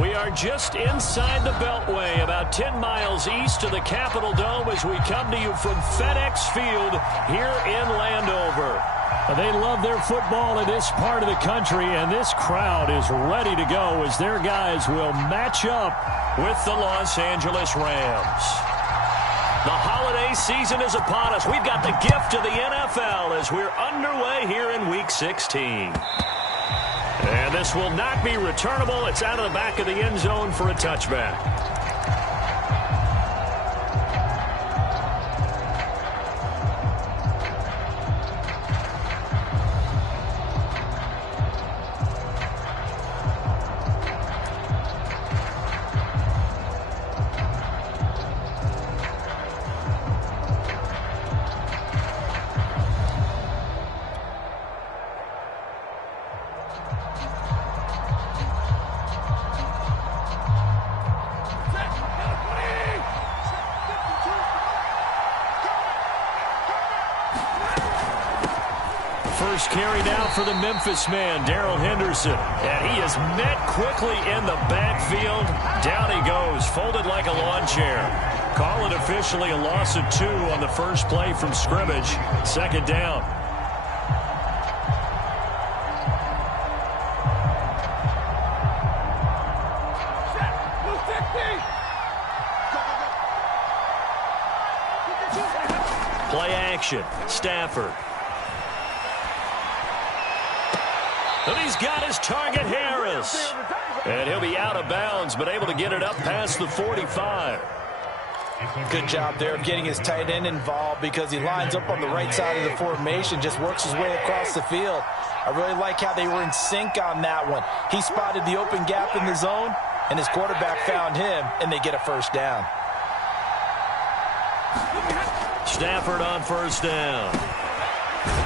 We are just inside the Beltway, about 10 miles east of the Capitol Dome as we come to you from FedEx Field here in Landover. They love their football in this part of the country, and this crowd is ready to go as their guys will match up with the Los Angeles Rams. The holiday season is upon us. We've got the gift of the NFL as we're underway here in Week 16. And this will not be returnable. It's out of the back of the end zone for a touchback. First carry down for the Memphis man, Darrell Henderson. And he is met quickly in the backfield. Down he goes, folded like a lawn chair. Call it officially a loss of 2 on the first play from scrimmage. Second down. Play action, Stafford. And he's got his target, Harris. And he'll be out of bounds, but able to get it up past the 45. Good job there of getting his tight end involved because he lines up on the right side of the formation, just works his way across the field. I really like how they were in sync on that one. He spotted the open gap in the zone, and his quarterback found him, and they get a first down. Stafford on first down.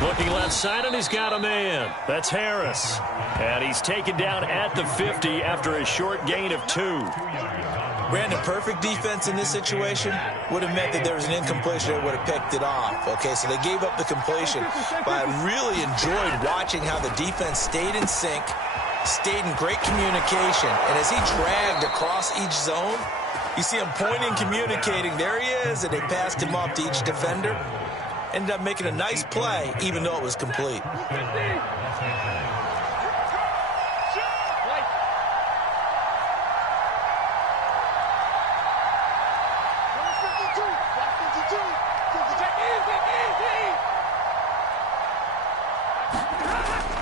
Looking left side, and he's got a man. That's Harris. And he's taken down at the 50 after a short gain of 2. Brandon, perfect defense in this situation would have meant that there was an incompletion that would have picked it off. Okay, so they gave up the completion. But I really enjoyed watching how the defense stayed in sync, stayed in great communication. And as he dragged across each zone, you see him pointing, communicating. There he is, and they passed him off to each defender. Ended up making a nice play, even though it was complete.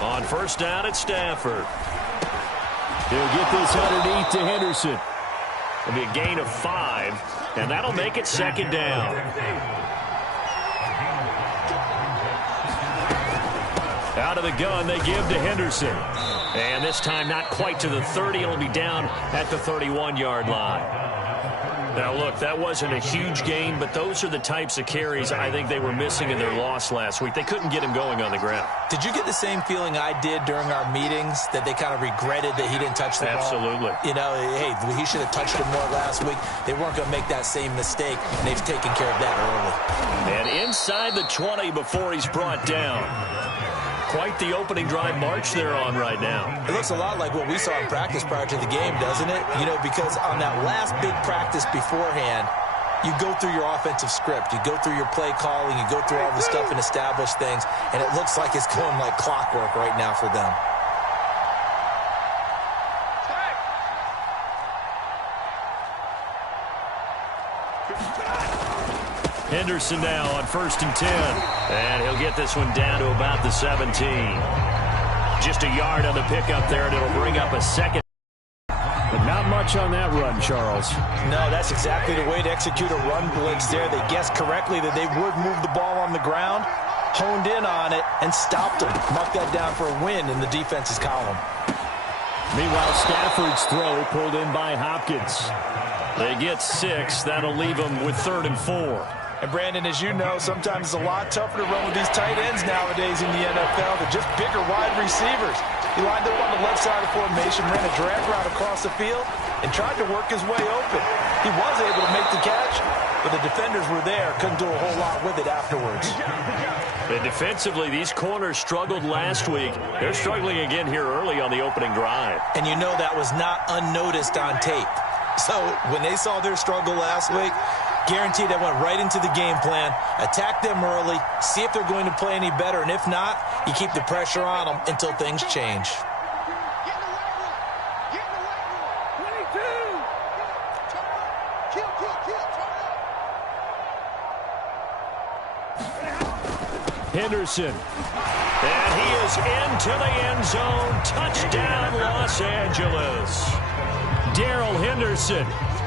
On first down at Stafford. He'll get this underneath to Henderson. It'll be a gain of 5, and that'll make it second down. Out of the gun, they give to Henderson. And this time not quite to the 30. It'll be down at the 31-yard line. Now, look, that wasn't a huge gain, but those are the types of carries I think they were missing in their loss last week. They couldn't get him going on the ground. Did you get the same feeling I did during our meetings, that they kind of regretted that he didn't touch the ball? Absolutely. You know, hey, he should have touched it more last week. They weren't going to make that same mistake, and they've taken care of that early. And inside the 20 before he's brought down. Quite the opening drive march they're on right now. It looks a lot like what we saw in practice prior to the game, doesn't it? You know, because on that last big practice beforehand, you go through your offensive script. You go through your play calling. You go through all the stuff and establish things. And it looks like it's going like clockwork right now for them. Henderson now on first and 10. And he'll get this one down to about the 17. Just a yard on the pickup there, and it'll bring up a second. But not much on that run, Charles. No, that's exactly the way to execute a run blitz there. They guessed correctly that they would move the ball on the ground, honed in on it, and stopped them. Mark that down for a win in the defense's column. Meanwhile, Stafford's throw pulled in by Hopkins. They get 6. That'll leave them with 3rd and 4. And, Brandon, as you know, sometimes it's a lot tougher to run with these tight ends nowadays in the NFL. They're just bigger wide receivers. He lined up on the left side of the formation, ran a drag route across the field, and tried to work his way open. He was able to make the catch, but the defenders were there, couldn't do a whole lot with it afterwards. And defensively, these corners struggled last week. They're struggling again here early on the opening drive. And you know that was not unnoticed on tape. So when they saw their struggle last week, guaranteed they went right into the game plan, attack them early, see if they're going to play any better, and if not, you keep the pressure on them until things change. Henderson. And he is into the end zone. Touchdown, Los Angeles. Darrell Henderson,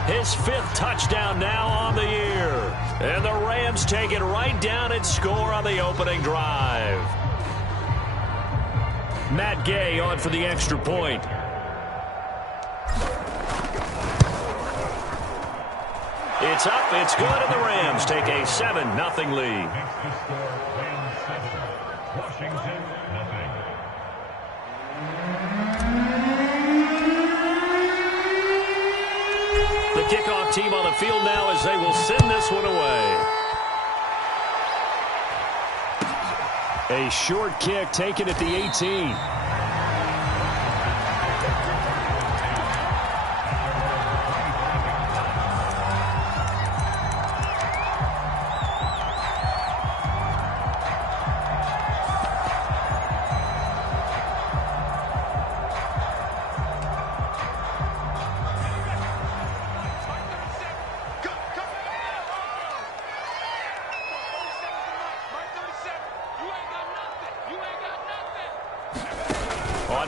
his 5th touchdown now on the year. And the Rams take it right down and score on the opening drive. Matt Gay on for the extra point. It's up, it's good, and the Rams take a 7-0 lead. The kickoff team on the field now as they will send this one away. A short kick taken at the 18.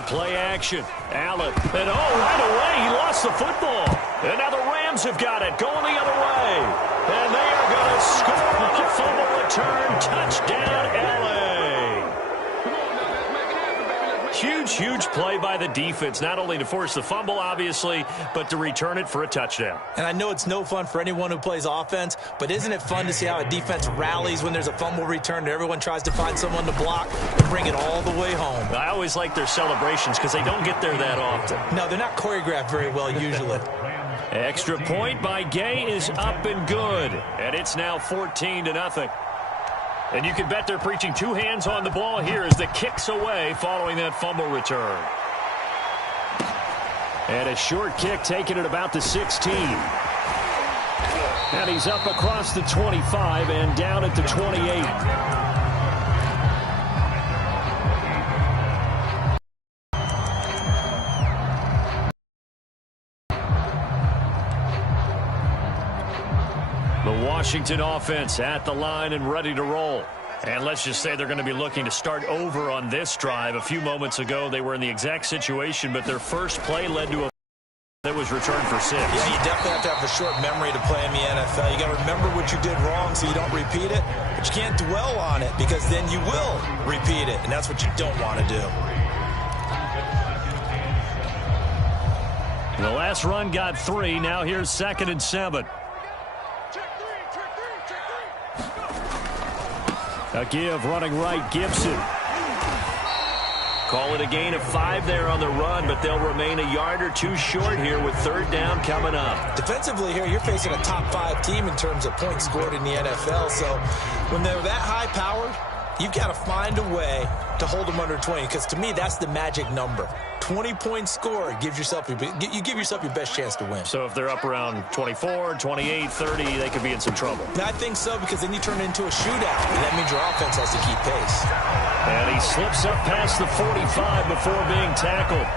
Play action. Allen. And right away, he lost the football. And now the Rams have got it. Going the other way. And they are going to score on the fumble return. Touchdown, L.A. Huge play by the defense. Not only to force the fumble, obviously, but to return it for a touchdown. And I know it's no fun for anyone who plays offense, but isn't it fun to see how a defense rallies when there's a fumble return and everyone tries to find someone to block and bring it all the way home? I always like their celebrations because they don't get there that often. No, they're not choreographed very well usually. Extra point by Gay is up and good. And it's now 14-0. And you can bet they're preaching 2 hands on the ball here as the kick's away following that fumble return. And a short kick taken at about the 16. And he's up across the 25 and down at the 28. Washington offense at the line and ready to roll. And let's just say they're going to be looking to start over on this drive. A few moments ago, they were in the exact situation, but their first play led to a that was returned for 6. Yeah, you definitely have to have a short memory to play in the NFL. You got to remember what you did wrong so you don't repeat it, but you can't dwell on it because then you will repeat it, and that's what you don't want to do. The last run got 3. Now here's 2nd and 7. A give running right, Gibson. Call it a gain of 5 there on the run, but they'll remain a yard or 2 short here with 3rd down coming up. Defensively here, you're facing a top 5 team in terms of points scored in the NFL, so when they're that high-powered, you've got to find a way to hold them under 20, because to me, that's the magic number. 20 points scored gives yourself you give yourself your best chance to win. So if they're up around 24, 28, 30, they could be in some trouble. I think so, because then you turn it into a shootout, and that means your offense has to keep pace. And he slips up past the 45 before being tackled.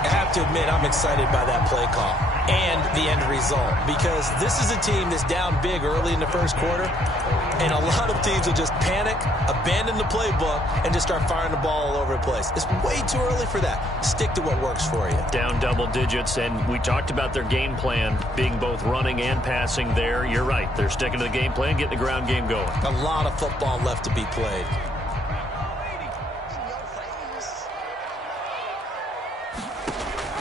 I have to admit, I'm excited by that play call and the end result, because this is a team that's down big early in the first quarter, and a lot of teams will just panic, abandon the playbook, and just start firing the ball all over the place. It's way too early for that. Stick to what works for you. Down double digits, and we talked about their game plan being both running and passing there. You're right. They're sticking to the game plan, getting the ground game going. A lot of football left to be played.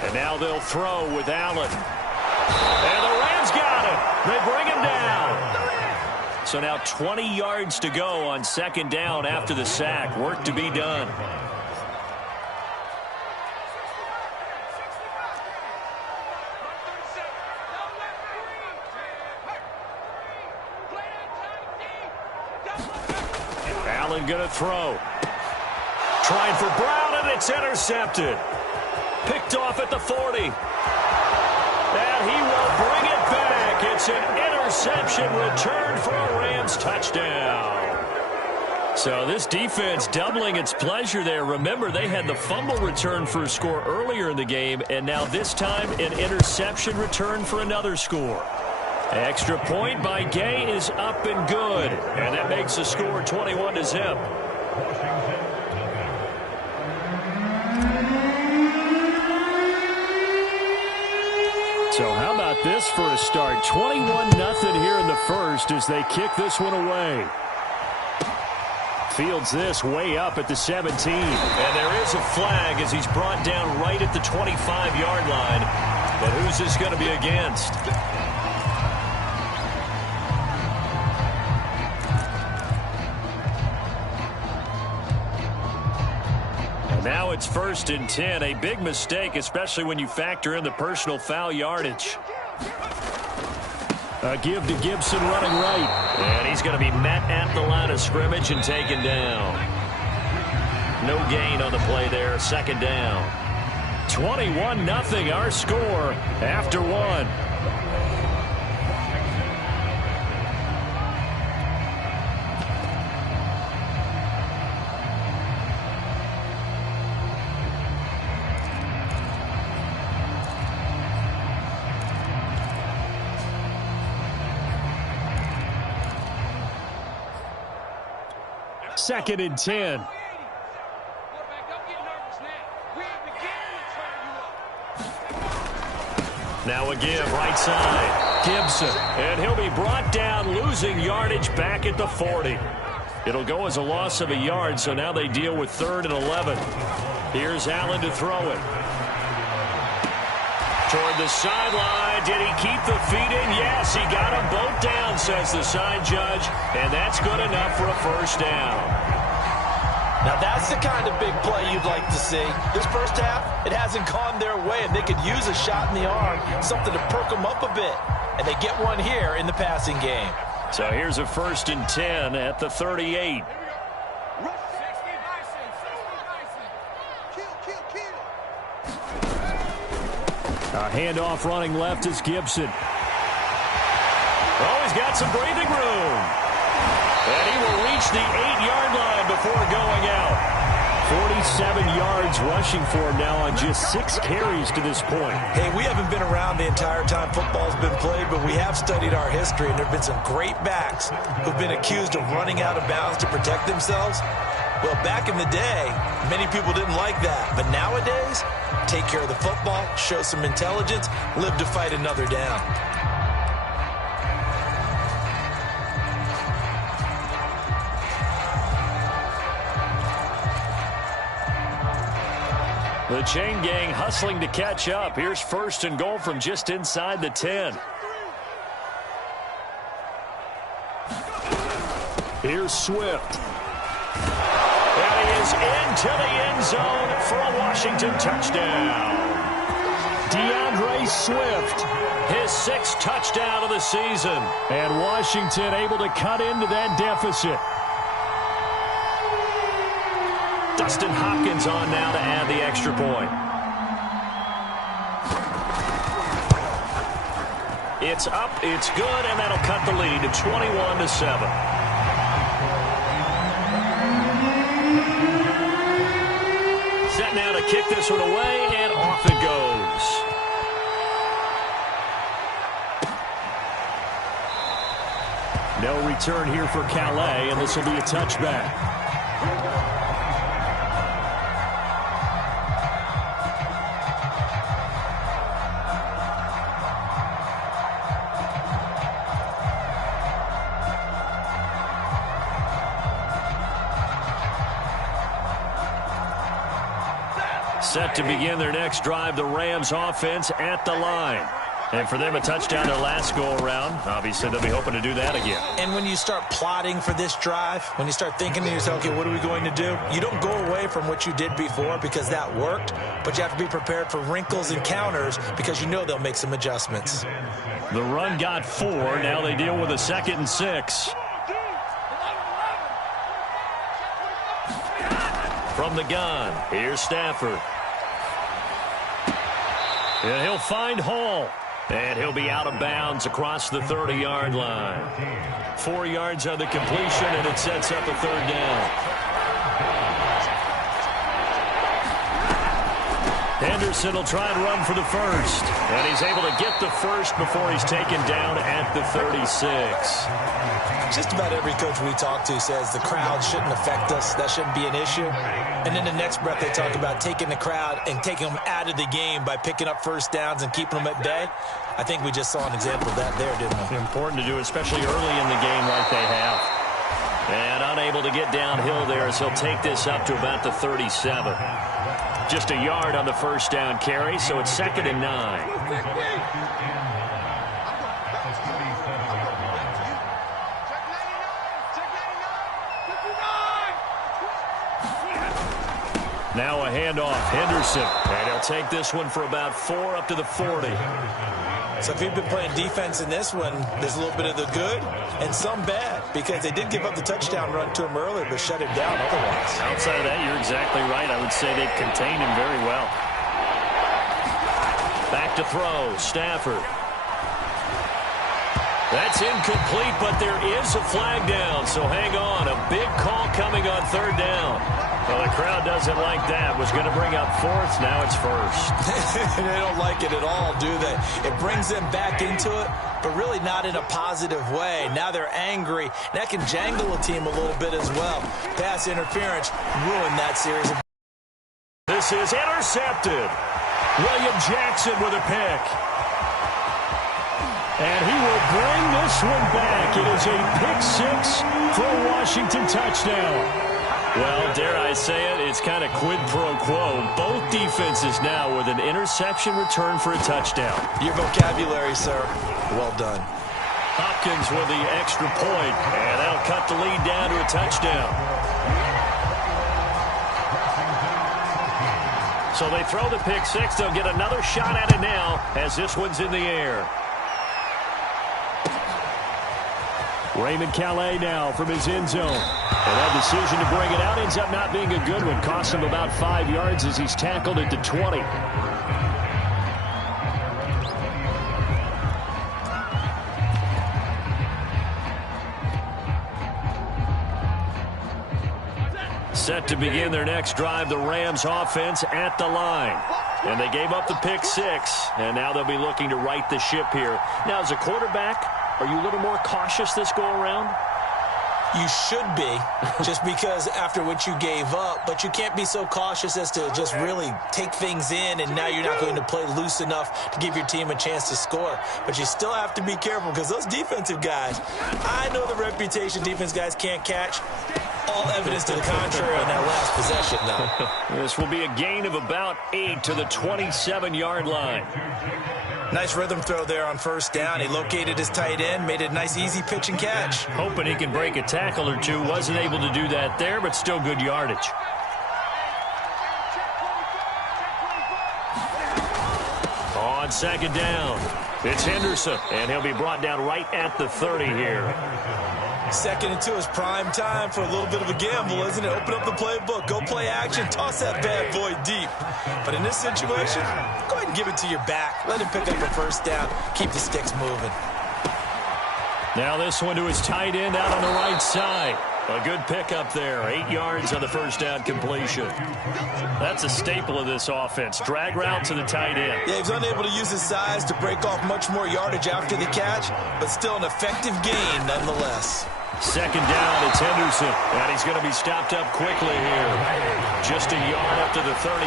And now they'll throw with Allen. And the Rams got him. They bring him down. So now 20 yards to go on 2nd down after the sack. Work to be done. Allen going to throw. Trying for Brown, and it's intercepted. Picked off at the 40. And he will bring it back. It's an interception return for a Rams touchdown. So this defense doubling its pleasure there. Remember, they had the fumble return for a score earlier in the game, and now this time an interception return for another score. Extra point by Gay is up and good, and that makes the score 21-0. So how about this for a start? 21-0 here in the first as they kick this one away. Fields this way up at the 17. And there is a flag as he's brought down right at the 25-yard line. But who's this going to be against? And now it's 1st and 10. A big mistake, especially when you factor in the personal foul yardage. A give to Gibson running right. And he's going to be met at the line of scrimmage and taken down. No gain on the play there. 2nd down. 21-0 our score after one. Second and 10. Now a give right side. Gibson. And he'll be brought down, losing yardage back at the 40. It'll go as a loss of a yard, so now they deal with 3rd and 11. Here's Allen to throw it. Toward the sideline. Did he keep the feet in? Yes, he got them both down, says the side judge. And that's good enough for a 1st down. Now that's the kind of big play you'd like to see. This first half, it hasn't gone their way, and they could use a shot in the arm, something to perk them up a bit. And they get one here in the passing game. So here's a 1st and 10 at the 38. A handoff running left is Gibson. Oh, he's got some breathing room. And he will reach the 8-yard line before going out. 47 yards rushing for him now on just 6 carries to this point. Hey, we haven't been around the entire time football's been played, but we have studied our history, and there have been some great backs who've been accused of running out of bounds to protect themselves. Well, back in the day, many people didn't like that. But nowadays, take care of the football, show some intelligence, live to fight another down. The chain gang hustling to catch up. Here's 1st and goal from just inside the 10. Here's Swift. And he is into the end zone for a Washington touchdown. DeAndre Swift, his 6th touchdown of the season. And Washington able to cut into that deficit. Dustin Hopkins on now to add the extra point. It's up, it's good, and that'll cut the lead to 21-7. Set now to kick this one away, and off it goes. No return here for Calais, and this will be a touchback. Set to begin their next drive, the Rams offense at the line. And for them, a touchdown their last go-around. Obviously, they'll be hoping to do that again. And when you start plotting for this drive, when you start thinking to yourself, okay, what are we going to do? You don't go away from what you did before because that worked, but you have to be prepared for wrinkles and counters because you know they'll make some adjustments. The run got 4. Now they deal with a 2nd and 6. From the gun, here's Stafford. And he'll find Hall. And he'll be out of bounds across the 30-yard line. 4 yards on the completion, and it sets up a third down. Henderson will try and run for the first. And he's able to get the first before he's taken down at the 36. Just about every coach we talk to says the crowd shouldn't affect us. That shouldn't be an issue. And in the next breath, they talk about taking the crowd and taking them out of the game by picking up first downs and keeping them at bay. I think we just saw an example of that there, didn't we? Important to do, especially early in the game like they have. And unable to get downhill there as he'll take this up to about the 37. Just a yard on the first down carry, so it's 2nd and 9. Now a handoff, Henderson. And he'll take this one for about 4 up to the 40. So if you've been playing defense in this one, there's a little bit of the good and some bad, because they did give up the touchdown run to him earlier, but shut him down otherwise. Outside of that, you're exactly right. I would say they contained him very well. Back to throw, Stafford. That's incomplete, but there is a flag down, so hang on. A big call coming on 3rd down. Well, the crowd doesn't like that. Was going to bring up 4th. Now it's 1st. They don't like it at all, do they? It brings them back into it, but really not in a positive way. Now they're angry. That can jangle a team a little bit as well. Pass interference ruined that series. This is intercepted. William Jackson with a pick. And he will bring this one back. It is a pick-6 for a Washington touchdown. Well, dare I say it, it's kind of quid pro quo. Both defenses now with an interception return for a touchdown. Your vocabulary, sir. Well done. Hopkins with the extra point, and that'll cut the lead down to a touchdown. So they throw the pick-6. They'll get another shot at it now as this one's in the air. Raymond Calais now from his end zone. And that decision to bring it out ends up not being a good one. Costs him about 5 yards as he's tackled at the 20. Set to begin their next drive, the Rams offense at the line. And they gave up the pick-6, and now they'll be looking to right the ship here. Now, as a quarterback, are you a little more cautious this go-around? You should be, just because after what you gave up, but you can't be so cautious as to just really take things in, and now you're not going to play loose enough to give your team a chance to score. But you still have to be careful, because those defensive guys, I know the reputation defense guys can't catch. All evidence to the contrary on that last possession, though. This will be a gain of about 8 to the 27-yard line. Nice rhythm throw there on 1st down. He located his tight end, made a nice easy pitch and catch. Hoping he can break a tackle or two. Wasn't able to do that there, but still good yardage. On 2nd down, it's Henderson, and he'll be brought down right at the 30 here. 2nd and 2 is prime time for a little bit of a gamble, isn't it? Open up the playbook, go play action, toss that bad boy deep. But in this situation, go ahead and give it to your back. Let him pick up a 1st down, keep the sticks moving. Now this one to his tight end out on the right side. A good pickup there. 8 yards on the 1st down completion. That's a staple of this offense. Drag route to the tight end. Yeah, he's unable to use his size to break off much more yardage after the catch, but still an effective gain nonetheless. 2nd down, it's Henderson, and he's going to be stopped up quickly here. Just a yard up to the 39.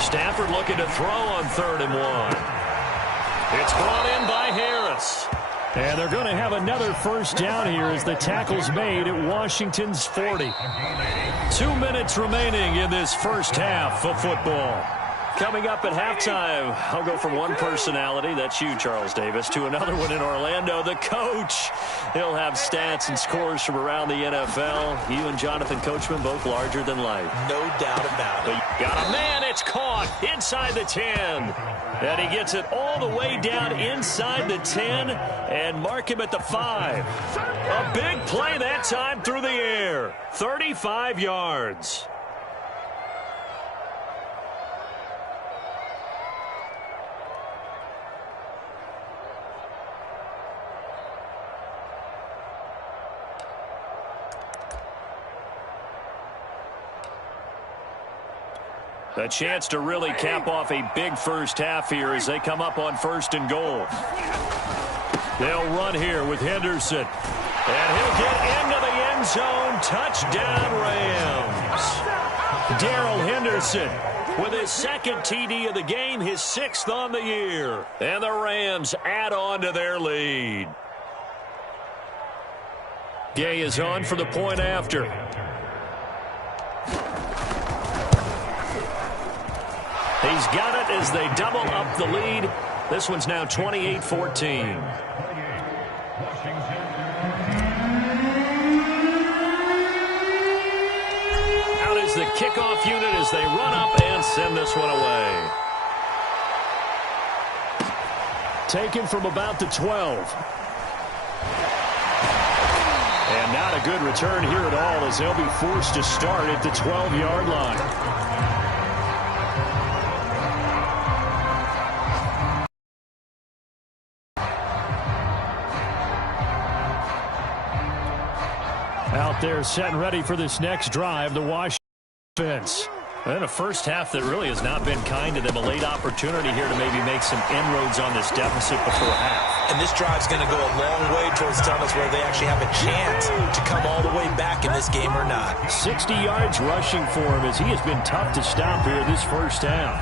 Stafford looking to throw on 3rd and 1. It's brought in by Harris. And they're going to have another 1st down here as the tackle's made at Washington's 40. 2 minutes remaining in this 1st half of football. Coming up at halftime, I'll go from one personality, that's you, Charles Davis, to another one in Orlando, the coach. He'll have stats and scores from around the NFL. You and Jonathan Coachman both larger than life. No doubt about it. But got a man, it's caught inside the 10. And he gets it all the way down inside the 10 and mark him at the 5. A big play that time through the air. 35 yards. A chance to really cap off a big first half here as they come up on 1st and goal. They'll run here with Henderson. And he'll get into the end zone. Touchdown, Rams. Darrell Henderson with his 2nd TD of the game, his 6th on the year. And the Rams add on to their lead. Gay is on for the point after. He's got it as they double up the lead. This one's now 28-14. Out is the kickoff unit as they run up and send this one away. Taken from about the 12. And not a good return here at all as they'll be forced to start at the 12-yard line. Out there set and ready for this next drive, the Washington offense. And a first half that really has not been kind to them. A late opportunity here to maybe make some inroads on this deficit before half. And this drive's going to go a long way towards telling us whether they actually have a chance to come all the way back in this game or not. 60 yards rushing for him as he has been tough to stop here this first half.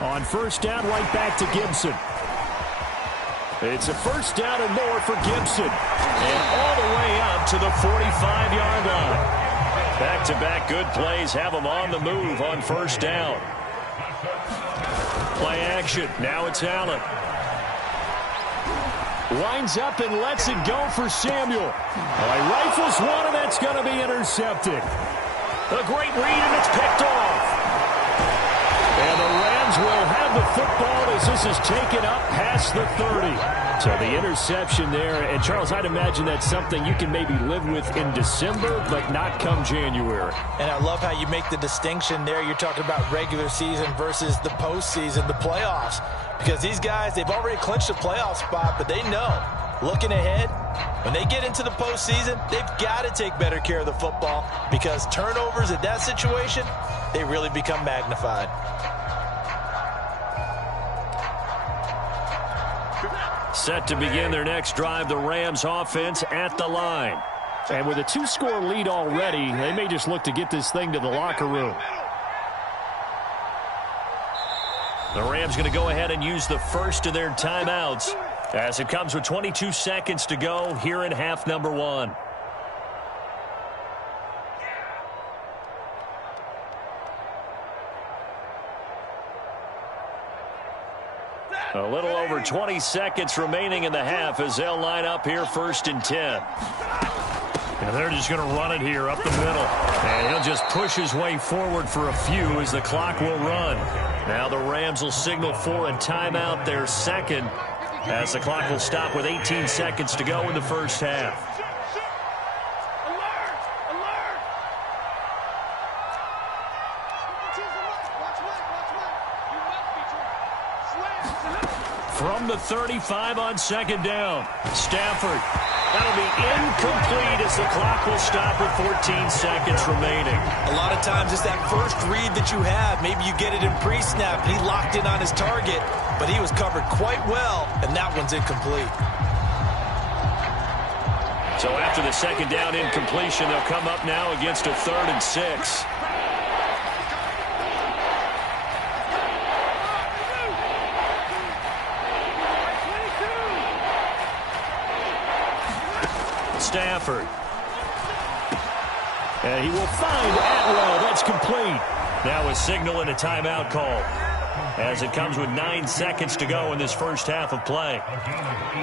On 1st down, right back to Gibson. It's a 1st down and more for Gibson. And all the way up to the 45-yard line. Back-to-back good plays have them on the move on 1st down. Play action. Now it's Allen. Winds up and lets it go for Samuel. He rifles one, and that's going to be intercepted. A great read, and it's picked off. And the Rams will have the football as this is taken up past the 30. So the interception there, and Charles, I'd imagine that's something you can maybe live with in December, but not come January. And I love how you make the distinction there. You're talking about regular season versus the postseason, the playoffs. Because these guys, they've already clinched a playoff spot, but they know, looking ahead, when they get into the postseason, they've got to take better care of the football because turnovers at that situation, they really become magnified. Set to begin their next drive, the Rams offense at the line. And with a 2-score lead already, they may just look to get this thing to the locker room. The Rams going to go ahead and use the first of their timeouts as it comes with 22 seconds to go here in half number 1. A little over 20 seconds remaining in the half as they'll line up here 1st and 10. And they're just going to run it here up the middle. And he'll just push his way forward for a few as the clock will run. Now the Rams will signal for a timeout, their 2nd, as the clock will stop with 18 seconds to go in the first half. From the 35 on 2nd down. Stafford. That'll be incomplete as the clock will stop with 14 seconds remaining. A lot of times it's that first read that you have. Maybe you get it in pre-snap. He locked in on his target, but he was covered quite well, and that one's incomplete. So after the 2nd down incompletion, they'll come up now against a 3rd and 6. Stafford. And he will find Atwell. That's complete. Now a signal and a timeout call, as it comes with 9 seconds to go in this first half of play.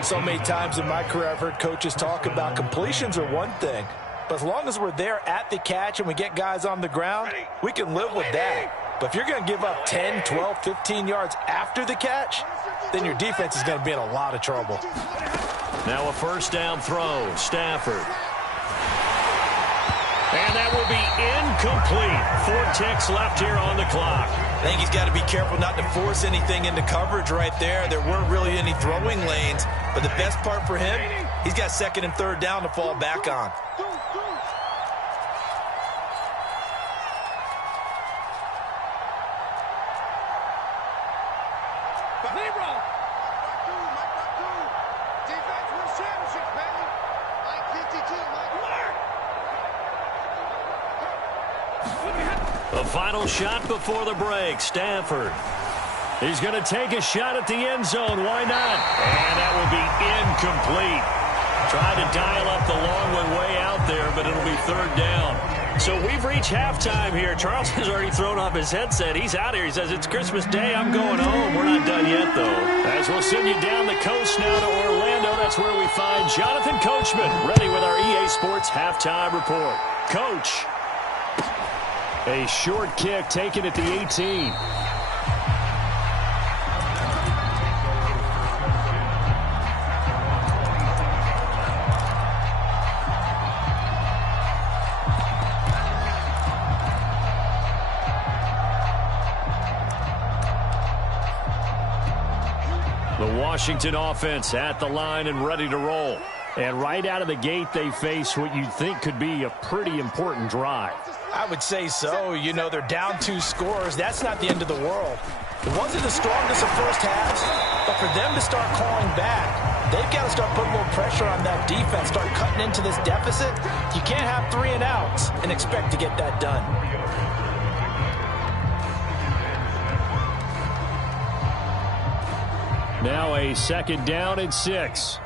So many times in my career I've heard coaches talk about completions are one thing, but as long as we're there at the catch and we get guys on the ground, we can live with that. But if you're going to give up 10, 12, 15 yards after the catch, then your defense is going to be in a lot of trouble. Now a first down throw. Stafford. And that will be incomplete. 4 ticks left here on the clock. I think he's got to be careful not to force anything into coverage right there. There weren't really any throwing lanes, but the best part for him, he's got second and third down to fall back on. The final shot before the break. Stafford. He's going to take a shot at the end zone. Why not? And that will be incomplete. Tried to dial up the long one way out there, but it'll be third down. So we've reached halftime here. Charles has already thrown off his headset. He's out here. He says, it's Christmas Day. I'm going home. We're not done yet, though. As we'll send you down the coast now to Orlando, that's where we find Jonathan Coachman, ready with our EA Sports halftime report. Coach. A short kick taken at the 18. The Washington offense at the line and ready to roll. And right out of the gate, they face what you'd think could be a pretty important drive. I would say so. You know, they're down 2 scores. That's not the end of the world. It wasn't the strongest of first halves, but for them to start calling back, they've got to start putting a little pressure on that defense, start cutting into this deficit. You can't have 3 and outs and expect to get that done. Now a second down and 6.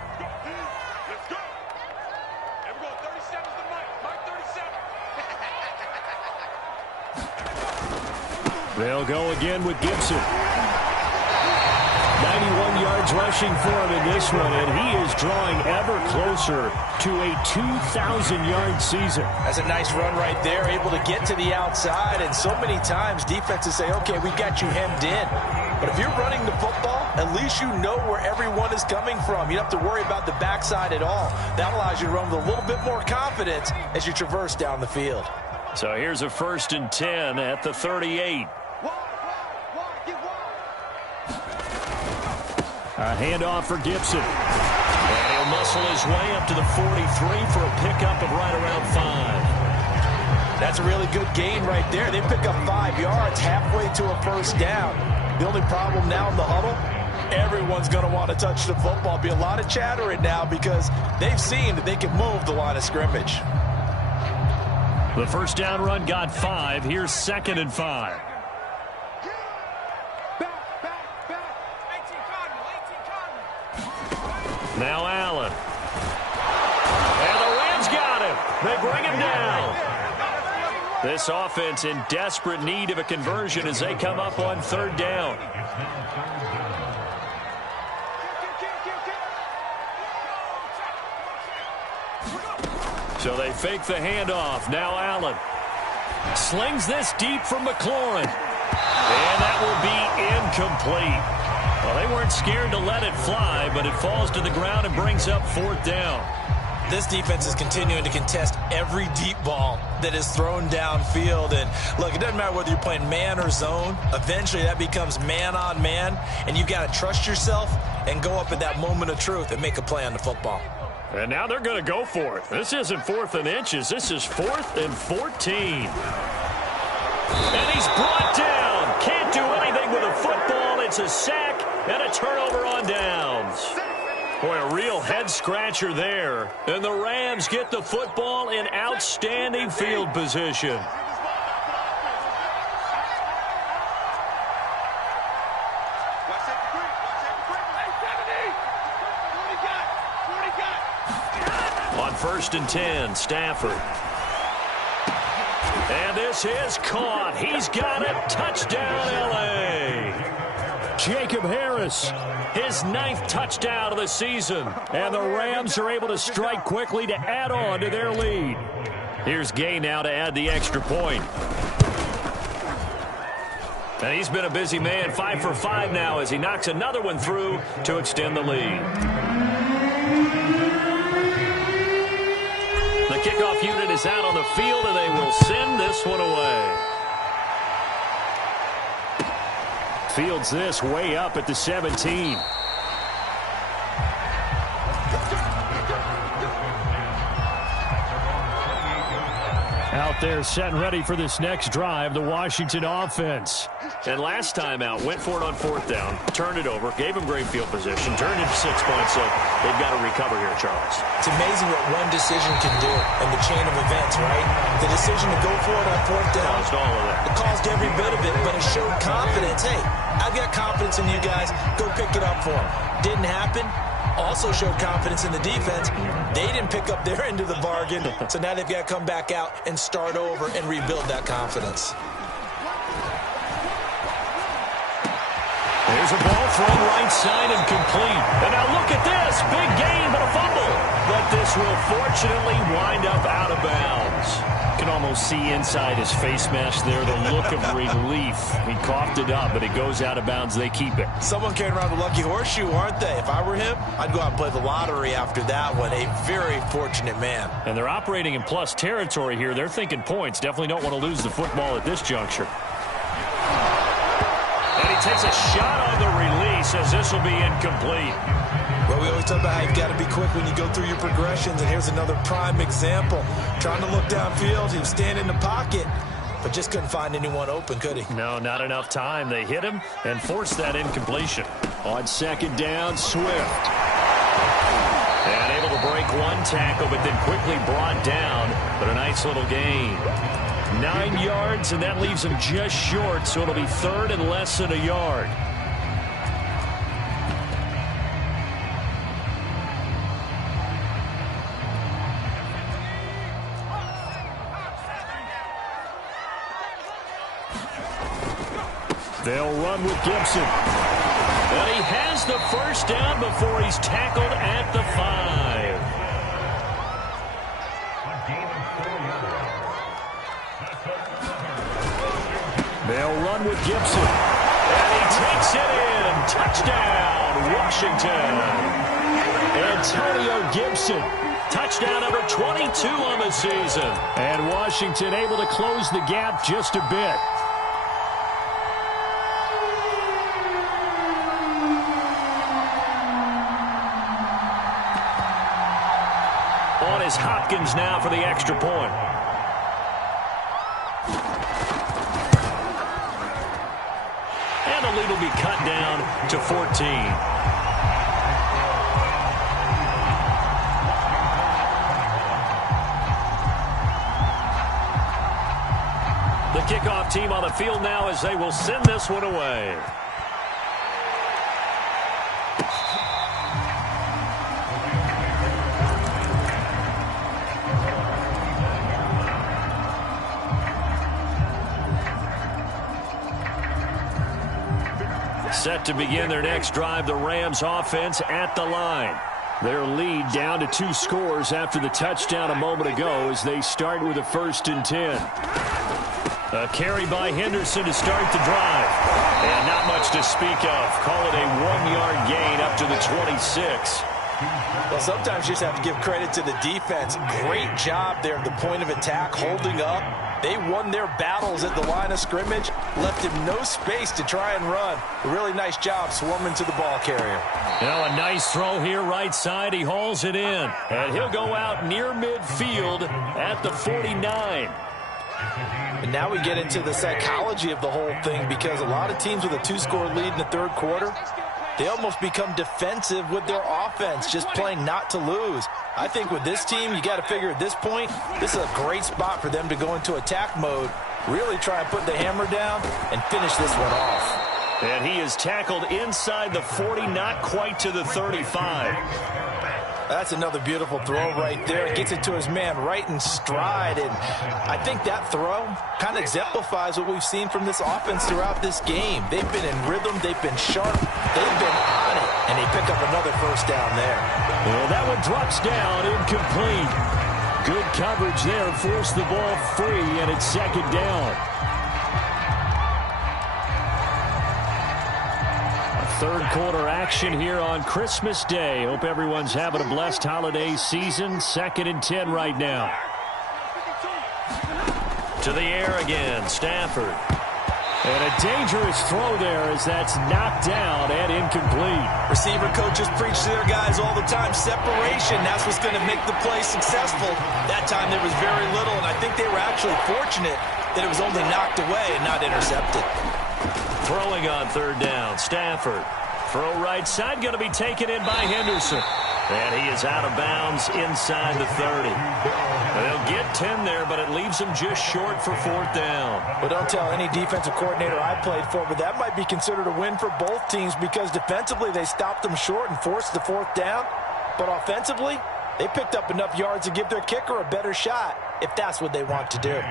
They'll go again with Gibson. 91 yards rushing for him in this one, and he is drawing ever closer to a 2,000-yard season. That's a nice run right there, able to get to the outside, and so many times defenses say, okay, we got you hemmed in. But if you're running the football, at least you know where everyone is coming from. You don't have to worry about the backside at all. That allows you to run with a little bit more confidence as you traverse down the field. So here's a 1st and 10 at the 38. A handoff for Gibson. And he'll muscle his way up to the 43 for a pickup of right around 5. That's a really good gain right there. They pick up 5 yards halfway to a first down. The only problem now in the huddle, everyone's going to want to touch the football. Be a lot of chattering now because they've seen that they can move the line of scrimmage. The first down run got 5. Here's 2nd and 5. Now Allen. And the Rams got him. They bring him down. This offense in desperate need of a conversion as they come up on 3rd down. So they fake the handoff. Now Allen slings this deep from McLaurin. And that will be incomplete. Well, they weren't scared to let it fly, but it falls to the ground and brings up 4th down. This defense is continuing to contest every deep ball that is thrown downfield. And, look, it doesn't matter whether you're playing man or zone. Eventually, that becomes man on man, and you've got to trust yourself and go up at that moment of truth and make a play on the football. And now they're going to go for it. This isn't 4th and inches. This is 4th and 14. And he's brought down. Can't do anything with a football. It's a sack and a turnover on downs. Boy, a real head-scratcher there. And the Rams get the football in outstanding field position. On 1st and 10, Stafford. And this is caught. He's got it. Touchdown, L.A. Jacob Harris, his 9th touchdown of the season. And the Rams are able to strike quickly to add on to their lead. Here's Gay now to add the extra point. And he's been a busy man, 5 for 5 now as he knocks another one through to extend the lead. The kickoff unit is out on the field, and they will send this one away. Fields this way up at the 17. Out there set and ready for this next drive, the Washington offense. And last time out, went for it on 4th down, turned it over, gave him great field position, turned into 6 points, so they've got to recover here, Charles. It's amazing what one decision can do in the chain of events, right? The decision to go for it on 4th down. Caused all of that. It caused every bit of it, but it showed confidence. Hey, I've got confidence in you guys. Go pick it up for them. Didn't happen. Also showed confidence in the defense. They didn't pick up their end of the bargain, so now they've got to come back out and start over and rebuild that confidence. There's a ball thrown right side and complete. And now look at this. Big gain, but a fumble. But this will fortunately wind up out of bounds. You can almost see inside his face mask there the look of relief. He coughed it up, but it goes out of bounds. They keep it. Someone carrying around the lucky horseshoe, aren't they? If I were him, I'd go out and play the lottery after that one. A very fortunate man. And they're operating in plus territory here. They're thinking points. Definitely don't want to lose the football at this juncture. And he takes a shot on the release as this will be incomplete. Well, we always talk about how you've got to be quick when you go through your progressions, and here's another prime example. Trying to look downfield, he was standing in the pocket, but just couldn't find anyone open, could he? No, not enough time. They hit him and forced that incompletion. On 2nd down, Swift. And able to break one tackle, but then quickly brought down, but a nice little gain. 9 yards, and that leaves him just short, so it'll be 3rd and less than a yard. They'll run with Gibson. And he has the first down before he's tackled at the 5. They'll run with Gibson. And he takes it in. Touchdown, Washington. Antonio Gibson. Touchdown number 22 on the season. And Washington able to close the gap just a bit. On is Hopkins now for the extra point. And the lead will be cut down to 14. The kickoff team on the field now as they will send this one away. Set to begin their next drive, the Rams offense at the line. Their lead down to 2 scores after the touchdown a moment ago as they start with a 1st and 10. A carry by Henderson to start the drive. And not much to speak of. Call it a 1-yard gain up to the 26. Well, sometimes you just have to give credit to the defense. Great job there at the point of attack, holding up. They won their battles at the line of scrimmage, left him no space to try and run. A really nice job swarming to the ball carrier. You know, a nice throw here right side. He hauls it in. And he'll go out near midfield at the 49. And now we get into the psychology of the whole thing, because a lot of teams with a 2-score lead in the 3rd quarter, they almost become defensive with their offense, just playing not to lose. I think with this team, you got to figure at this point, this is a great spot for them to go into attack mode, really try and put the hammer down and finish this one off. And he is tackled inside the 40, not quite to the 35. That's another beautiful throw right there. Gets it to his man right in stride. And I think that throw kind of exemplifies what we've seen from this offense throughout this game. They've been in rhythm. They've been sharp. They've been on it. And they pick up another first down there. Well, that one drops down, incomplete. Good coverage there. Forced the ball free, and it's second down. Third quarter action here on Christmas Day. Hope everyone's having a blessed holiday season. 2nd and 10 right now. To the air again, Stafford. And a dangerous throw there as that's knocked down and incomplete. Receiver coaches preach to their guys all the time. Separation, that's what's going to make the play successful. That time there was very little, and I think they were actually fortunate that it was only knocked away and not intercepted. Throwing on third down, Stafford. Throw right side, going to be taken in by Henderson. And he is out of bounds inside the 30. They'll get 10 there, but it leaves them just short for 4th down. Well, don't tell any defensive coordinator I played for, but that might be considered a win for both teams because defensively they stopped them short and forced the 4th down. But offensively, they picked up enough yards to give their kicker a better shot if that's what they want to do.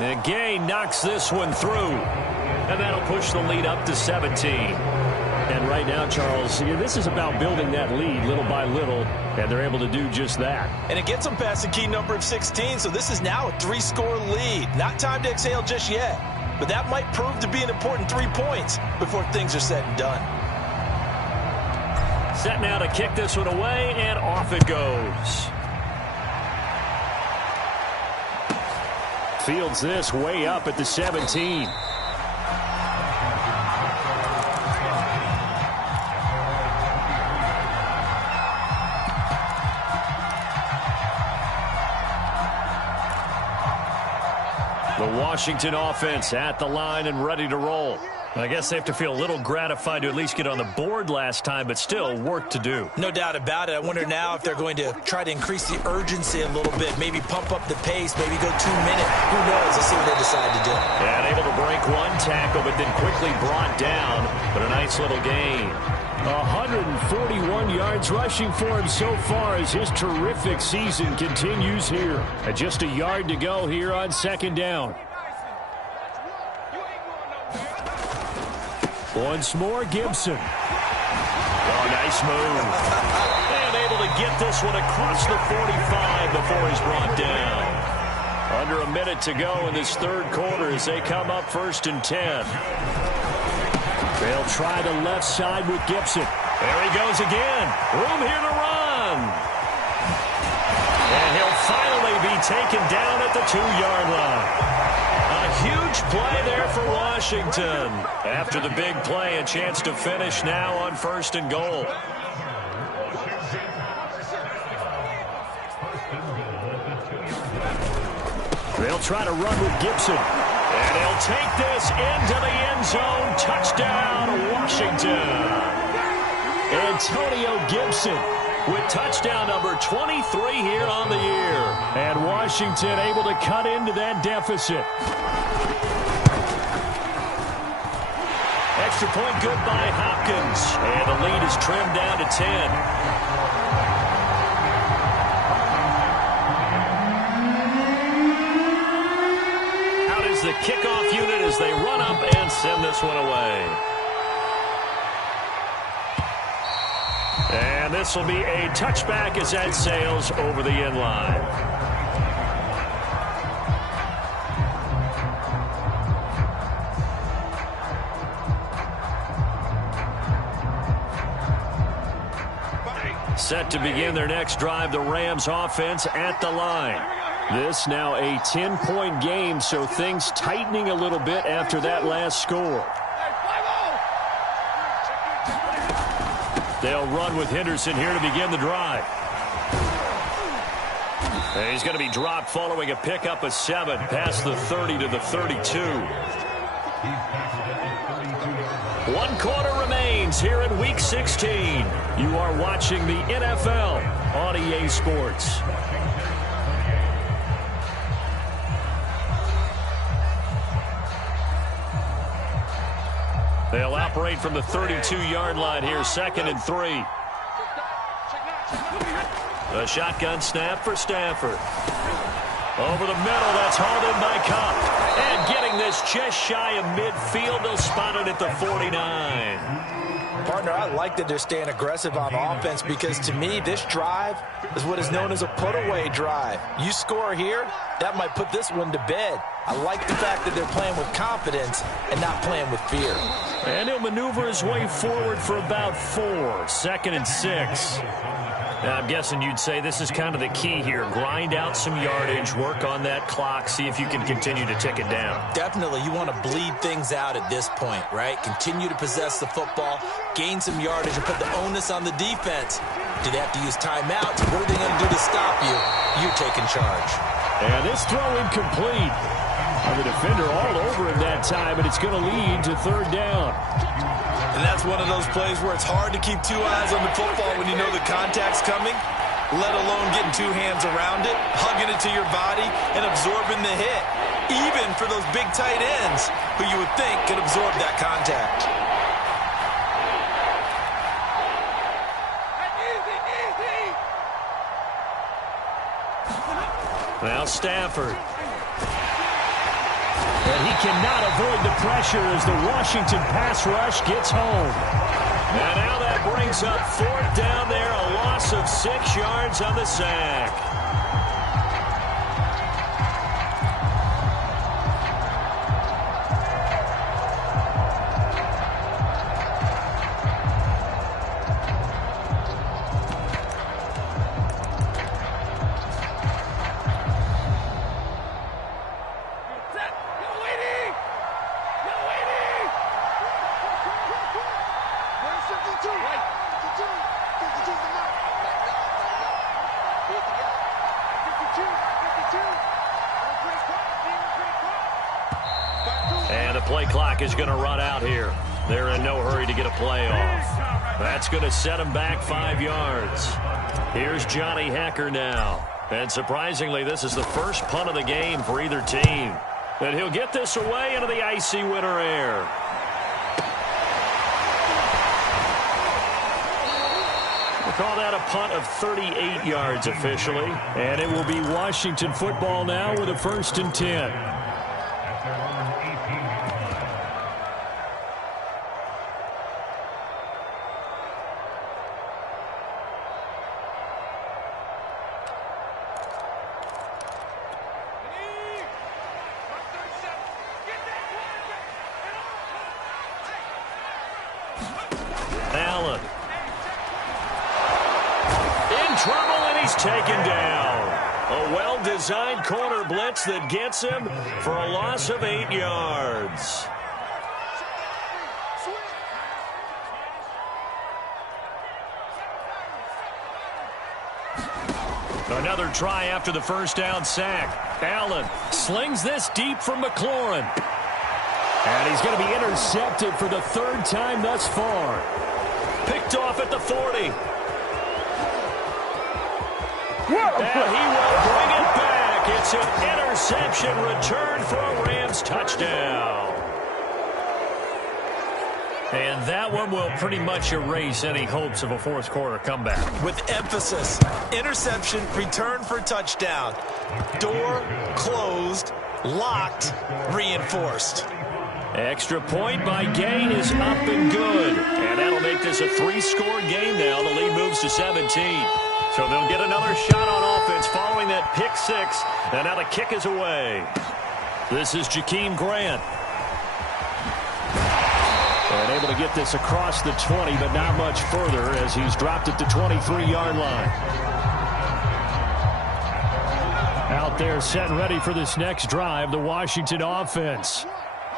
And Gay knocks this one through. And that'll push the lead up to 17. And right now, Charles, this is about building that lead little by little, and they're able to do just that. And it gets them past the key number of 16, so this is now a 3-score lead. Not time to exhale just yet, but that might prove to be an important 3 points before things are said and done. Set now to kick this one away, and off it goes. Fields this way up at the 17. The Washington offense at the line and ready to roll. I guess they have to feel a little gratified to at least get on the board last time, but still work to do. No doubt about it. I wonder now if they're going to try to increase the urgency a little bit, maybe pump up the pace, maybe go 2 minutes. Who knows? Let's see what they decide to do. And able to break one tackle, but then quickly brought down. But a nice little gain. 141 yards rushing for him so far as his terrific season continues here. And just a yard to go here on 2nd down. Once more, Gibson. Oh, nice move. And able to get this one across the 45 before he's brought down. Under a minute to go in this third quarter as they come up 1st and 10. They'll try the left side with Gibson. There he goes again. Room here to run. And he'll finally be taken down at the 2-yard line. A huge play there for Washington. After the big play, a chance to finish now on 1st and goal. They'll try to run with Gibson. And he'll take this into the end zone. Touchdown, Washington. Antonio Gibson with touchdown number 23 here on the year. And Washington able to cut into that deficit. Extra point good by Hopkins. And the lead is trimmed down to 10. Out is the kickoff unit as they run up and send this one away. And this will be a touchback as that sails over the end line. Set to begin their next drive, the Rams offense at the line. This now a 10-point game, so things tightening a little bit after that last score. They'll run with Henderson here to begin the drive. And he's going to be dropped following a pickup of 7 past the 30 to the 32. One quarter remains here in Week 16. You are watching the NFL on EA Sports. They'll operate from the 32-yard line here, 2nd and 3. A shotgun snap for Stafford. Over the middle, that's hauled in by Kupp. And getting this just shy of midfield, they'll spot it at the 49. Partner, I like that they're staying aggressive on offense because to me, this drive is what is known as a put-away drive. You score here, that might put this one to bed. I like the fact that they're playing with confidence and not playing with fear. And he'll maneuver his way forward for about 4, 2nd and 6. Now, I'm guessing you'd say this is kind of the key here. Grind out some yardage, work on that clock, see if you can continue to tick it down. Definitely, you want to bleed things out at this point, right? Continue to possess the football, gain some yardage, and put the onus on the defense. Do they have to use timeouts? What are they going to do to stop you? You're taking charge. And this throw incomplete. The defender all over him that time, and it's going to lead to 3rd down. And that's one of those plays where it's hard to keep 2 eyes on the football when you know the contact's coming, let alone getting 2 hands around it, hugging it to your body, and absorbing the hit, even for those big tight ends who you would think could absorb that contact. Now Stafford. And he cannot avoid the pressure as the Washington pass rush gets home. And now that brings up 4th down there, a loss of 6 yards on the sack. And the play clock is going to run out here. They're in no hurry to get a play off. That's going to set them back 5 yards. Here's Johnny Hekker now. And surprisingly, this is the first punt of the game for either team. And he'll get this away into the icy winter air. We'll call that a punt of 38 yards officially. And it will be Washington football now with a 1st and 10. Allen. In trouble, and he's taken down. A well-designed corner blitz that gets him for a loss of 8 yards. Another try after the 1st down sack. Allen slings this deep from McLaurin. And he's going to be intercepted for the 3rd time thus far. Picked off at the 40. And he will bring it back. It's an interception return for a Rams touchdown. And that one will pretty much erase any hopes of a 4th quarter comeback. With emphasis, interception, return for touchdown. Door closed, locked, reinforced. Extra point by Gain is up and good. And that'll make this a 3-score game now. The lead moves to 17. So they'll get another shot on offense following that pick 6. And now the kick is away. This is Jakeem Grant. And able to get this across the 20, but not much further as he's dropped it to 23-yard line. Out there set and ready for this next drive, the Washington offense.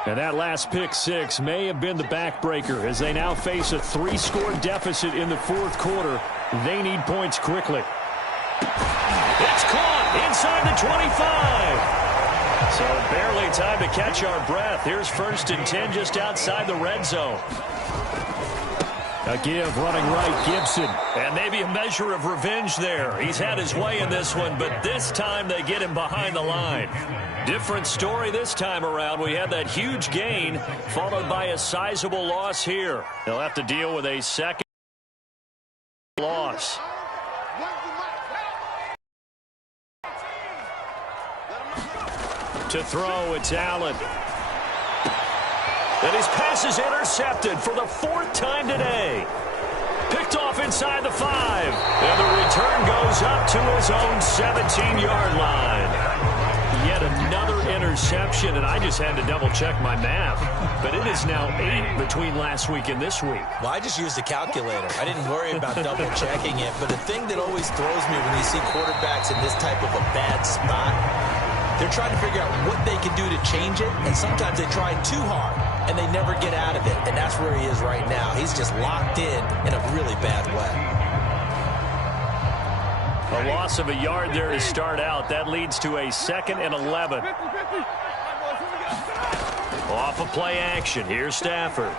And that last pick 6 may have been the backbreaker as they now face a 3-score deficit in the 4th quarter. They need points quickly. It's caught inside the 25. So barely time to catch our breath. Here's 1st and 10 just outside the red zone. A give running right, Gibson. And maybe a measure of revenge there. He's had his way in this one, but this time they get him behind the line. Different story this time around. We had that huge gain followed by a sizable loss here. They'll have to deal with a second loss. To throw, it's Allen. And his pass is intercepted for the 4th time today. Picked off inside the 5. And the return goes up to his own 17-yard line. Yet another interception, and I just had to double-check my math. But it is now 8 between last week and this week. Well, I just used a calculator. I didn't worry about double-checking it. But the thing that always throws me when you see quarterbacks in this type of a bad spot, they're trying to figure out what they can do to change it, and sometimes they try too hard, and they never get out of it, and that's where he is right now. He's just locked in a really bad way. A loss of a yard there to start out. That leads to a 2nd and 11. Off of play action. Here's Stafford.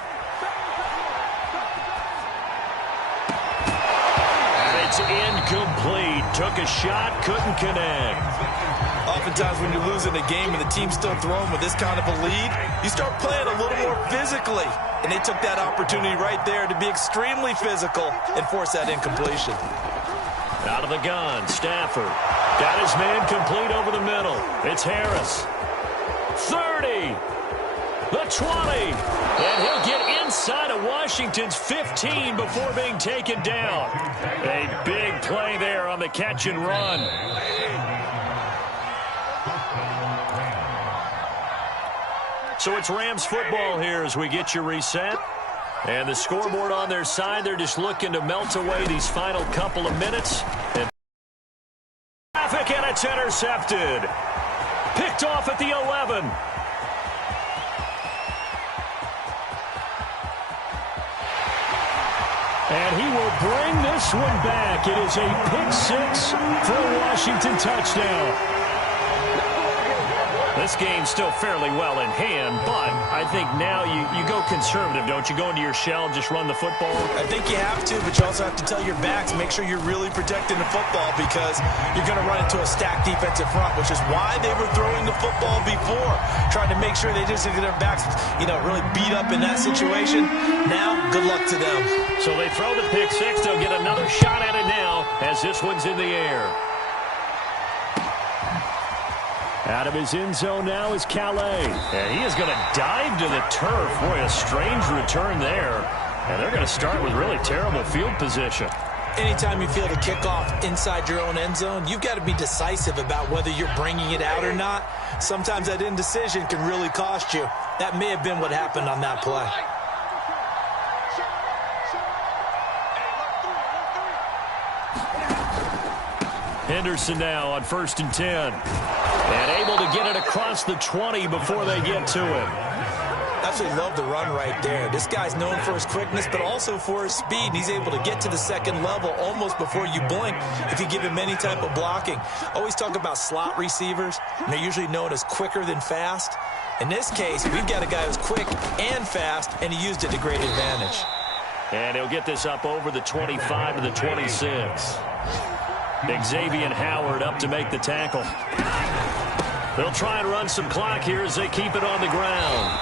It's incomplete. Took a shot, couldn't connect. Oftentimes when you're losing a game and the team's still throwing with this kind of a lead, you start playing a little more physically. And they took that opportunity right there to be extremely physical and force that incompletion. Out of the gun, Stafford. Got his man complete over the middle. It's Harris. 30. The 20. And he'll get inside of Washington's 15 before being taken down. A big play there on the catch and run. So it's Rams football here as we get you reset. And the scoreboard on their side, they're just looking to melt away these final couple of minutes. And traffic, and it's intercepted. Picked off at the 11. And he will bring this one back. It is a pick-6 for a Washington touchdown. This game's still fairly well in hand, but I think now you go conservative, don't you? Go into your shell, just run the football? I think you have to, but you also have to tell your backs, make sure you're really protecting the football because you're going to run into a stacked defensive front, which is why they were throwing the football before, trying to make sure they just get their backs, really beat up in that situation. Now, good luck to them. So they throw the pick-6. They'll get another shot at it now as this one's in the air. Out of his end zone now is Calais. And he is going to dive to the turf. Boy, a strange return there. And they're going to start with really terrible field position. Anytime you feel the kickoff inside your own end zone, you've got to be decisive about whether you're bringing it out or not. Sometimes that indecision can really cost you. That may have been what happened on that play. Henderson now on 1st and 10. And able to get it across the 20 before they get to him. Absolutely love the run right there. This guy's known for his quickness, but also for his speed. And he's able to get to the second level almost before you blink if you give him any type of blocking. Always talk about slot receivers, and they're usually known as quicker than fast. In this case, we've got a guy who's quick and fast, and he used it to great advantage. And he'll get this up over the 25 to the 26. Xavier Howard up to make the tackle. They'll try and run some clock here as they keep it on the ground.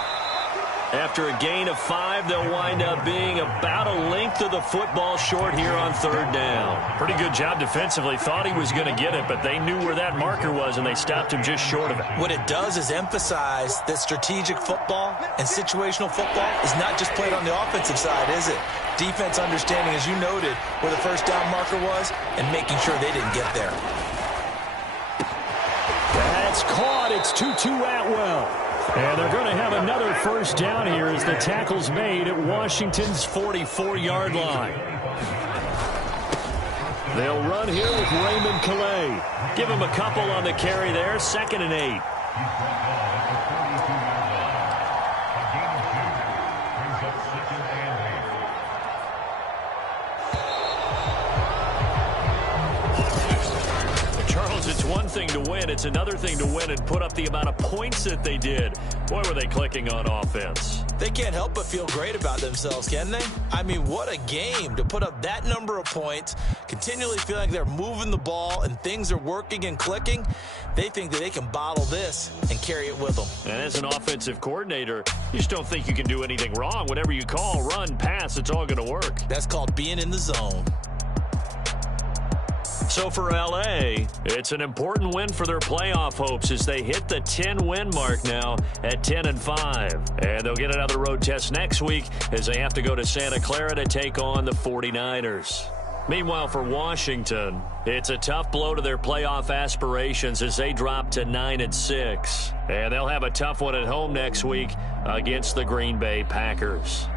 After a gain of 5, they'll wind up being about a length of the football short here on 3rd down. Pretty good job defensively. Thought he was going to get it, but they knew where that marker was, and they stopped him just short of it. What it does is emphasize that strategic football and situational football is not just played on the offensive side, is it? Defense understanding, as you noted, where the 1st down marker was and making sure they didn't get there. That's caught. It's Tutu Atwell. And they're going to have another 1st down here as the tackle's made at Washington's 44-yard line. They'll run here with Raymond Calais. Give him a couple on the carry there. 2nd and 8. Charles, it's one thing to win. It's another thing to win and put up the amount of points that they did. Boy, were they clicking on offense. They can't help but feel great about themselves, can they? I mean, what a game to put up that number of points, continually feel like they're moving the ball and things are working and clicking. They think that they can bottle this and carry it with them. And as an offensive coordinator, you just don't think you can do anything wrong. Whatever you call, run, pass, it's all going to work. That's called being in the zone. So for L.A., it's an important win for their playoff hopes as they hit the 10-win mark now at 10-5. And they'll get another road test next week as they have to go to Santa Clara to take on the 49ers. Meanwhile, for Washington, it's a tough blow to their playoff aspirations as they drop to 9-6. And they'll have a tough one at home next week against the Green Bay Packers.